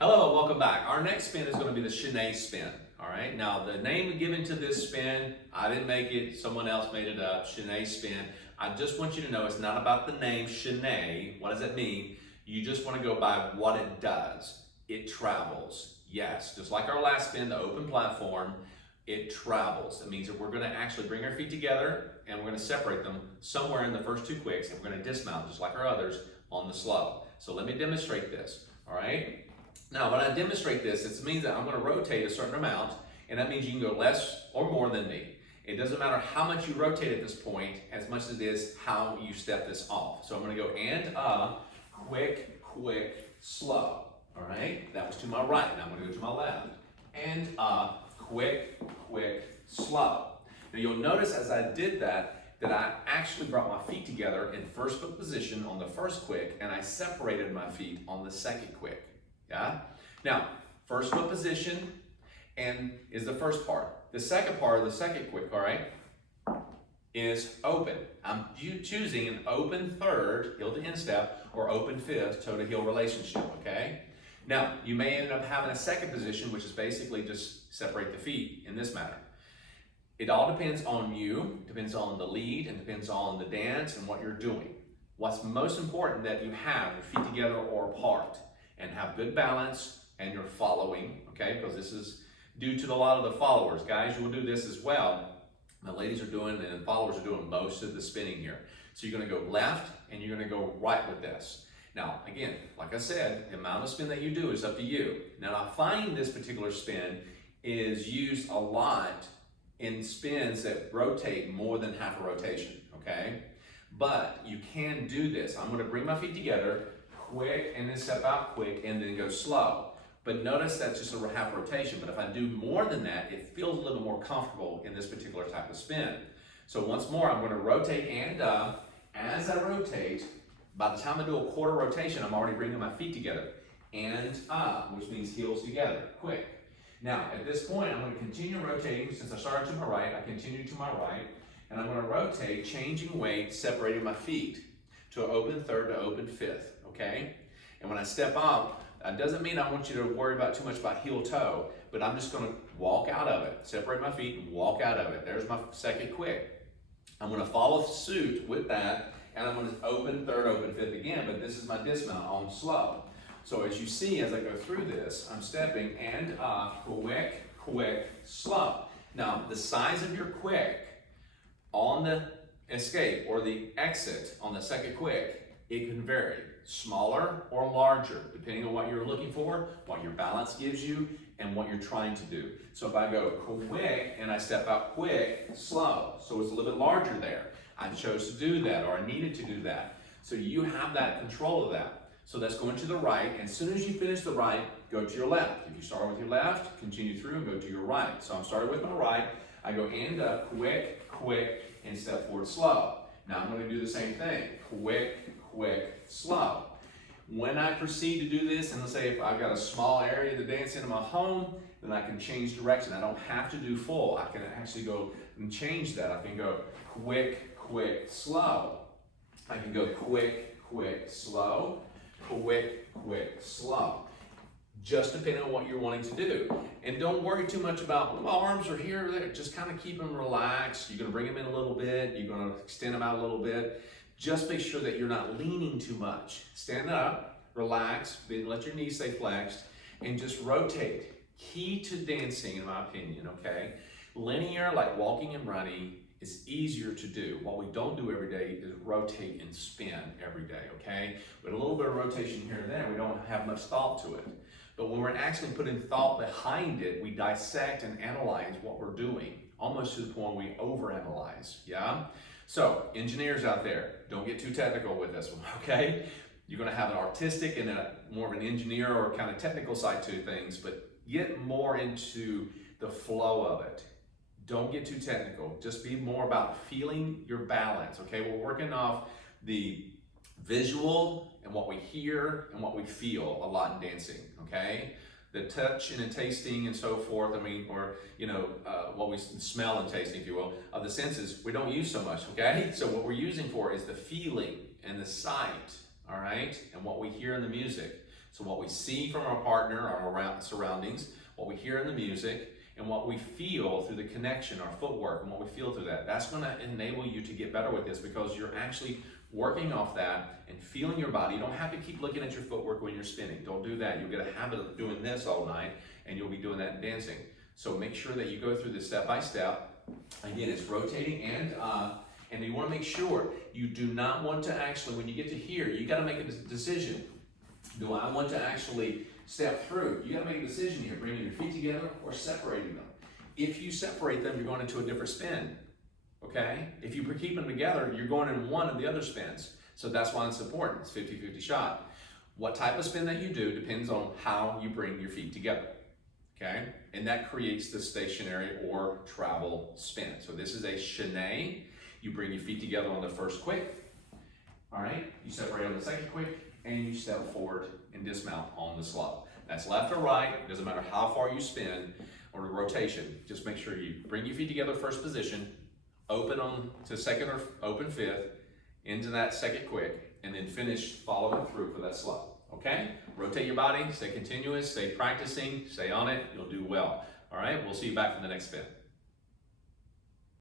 Hello, welcome back. Our next spin is going to be the Chainé spin. All right. Now, the name given to this spin, I didn't make it. Someone else made it up. Chainé spin. I just want you to know it's not about the name Chainé. What does it mean? You just want to go by what it does. It travels. Yes, just like our last spin, the open platform, it travels. It means that we're going to actually bring our feet together and we're going to separate them somewhere in the first two quicks, and we're going to dismount just like our others on the slow. So let me demonstrate this. All right. Now, when I demonstrate this, it means that I'm going to rotate a certain amount, and that means you can go less or more than me. It doesn't matter how much you rotate at this point, as much as it is how you step this off. So I'm going to go and quick, quick, slow. All right, that was to my right. Now I'm going to go to my left. And quick, quick, slow. Now you'll notice as I did that I actually brought my feet together in first foot position on the first quick, and I separated my feet on the second quick. Yeah? Now, first foot position and is the first part. The second part of the second quick, all right, is open. I'm choosing an open third, heel to instep, or open fifth, toe to heel relationship, okay? Now, you may end up having a second position, which is basically just separate the feet in this manner. It all depends on you, depends on the lead, and depends on the dance and what you're doing. What's most important that you have your feet together or apart, and have good balance, and you're following, okay? Because this is due to a lot of the followers. Guys, you will do this as well. The ladies are doing, and the followers are doing most of the spinning here. So you're gonna go left, and you're gonna go right with this. Now, again, like I said, the amount of spin that you do is up to you. Now, I find this particular spin is used a lot in spins that rotate more than half a rotation, okay? But you can do this. I'm gonna bring my feet together, quick, and then step out quick, and then go slow. But notice that's just a half rotation. But if I do more than that, it feels a little more comfortable in this particular type of spin. So once more, I'm going to rotate and up. As I rotate, by the time I do a quarter rotation, I'm already bringing my feet together. And up, which means heels together, quick. Now, at this point, I'm going to continue rotating. Since I started to my right, I continue to my right. And I'm going to rotate, changing weight, separating my feet to an open third to open fifth. Okay? And when I step up, that doesn't mean I want you to worry about too much about heel toe, but I'm just gonna walk out of it, separate my feet and walk out of it. There's my second quick. I'm gonna follow suit with that, and I'm gonna open third, open fifth again, but this is my dismount on slow. So as you see, as I go through this, I'm stepping and quick, quick, slow. Now, the size of your quick on the escape or the exit on the second quick, it can vary, smaller or larger, depending on what you're looking for, what your balance gives you, and what you're trying to do. So if I go quick and I step out quick, slow, so it's a little bit larger there. I chose to do that, or I needed to do that. So you have that control of that. So that's going to the right, and as soon as you finish the right, go to your left. If you start with your left, continue through and go to your right. So I'm starting with my right, I go and up, quick, quick, and step forward slow. Now I'm going to do the same thing, quick, quick, slow. When I proceed to do this, and let's say if I've got a small area to dance in my home, then I can change direction. I don't have to do full. I can actually go and change that. I can go quick, quick, slow. I can go quick, quick, slow, quick, quick, slow. Just depending on what you're wanting to do. And don't worry too much about, well, my arms are here or there. Just kind of keep them relaxed. You're going to bring them in a little bit. You're going to extend them out a little bit. Just make sure that you're not leaning too much. Stand up, relax, let your knees stay flexed, and just rotate. Key to dancing, in my opinion, okay? Linear, like walking and running, is easier to do. What we don't do every day is rotate and spin every day, okay? With a little bit of rotation here and there, we don't have much thought to it. But when we're actually putting thought behind it, we dissect and analyze what we're doing, almost to the point we overanalyze, yeah? So, engineers out there, don't get too technical with this one, okay? You're gonna have an artistic and more of an engineer or kind of technical side to things, but get more into the flow of it. Don't get too technical. Just be more about feeling your balance, okay? We're working off the visual and what we hear and what we feel a lot in dancing, okay? The touch and the tasting and so forth, I mean, or, what we smell and taste, if you will, of the senses, we don't use so much, okay? So what we're using for is the feeling and the sight, all right? And what we hear in the music. So what we see from our partner, our surroundings, what we hear in the music, and what we feel through the connection, our footwork, and what we feel through that, that's going to enable you to get better with this, because you're actually working off that and feeling your body. You don't have to keep looking at your footwork when you're spinning. Don't do that. You'll get a habit of doing this all night, and you'll be doing that in dancing. So make sure that you go through this step by step. Again, it's rotating, and you want to make sure you do not want to actually, when you get to here, you got to make a decision. Do I want to actually step through? You got to make a decision here, bringing your feet together or separating them. If you separate them, you're going into a different spin, okay? If you keep them together, you're going in one of the other spins. So that's why it's important. It's 50-50 shot. What type of spin that you do depends on how you bring your feet together, okay? And that creates the stationary or travel spin. So this is a Chainé. You bring your feet together on the first quick, all right? You separate on the second quick, and you step forward and dismount on the slow. That's left or right. It doesn't matter how far you spin or the rotation. Just make sure you bring your feet together first position, open on to second or open fifth, into that second quick, and then finish following through for that slow. Okay? Rotate your body, stay continuous, stay practicing, stay on it. You'll do well. All right? We'll see you back for the next spin.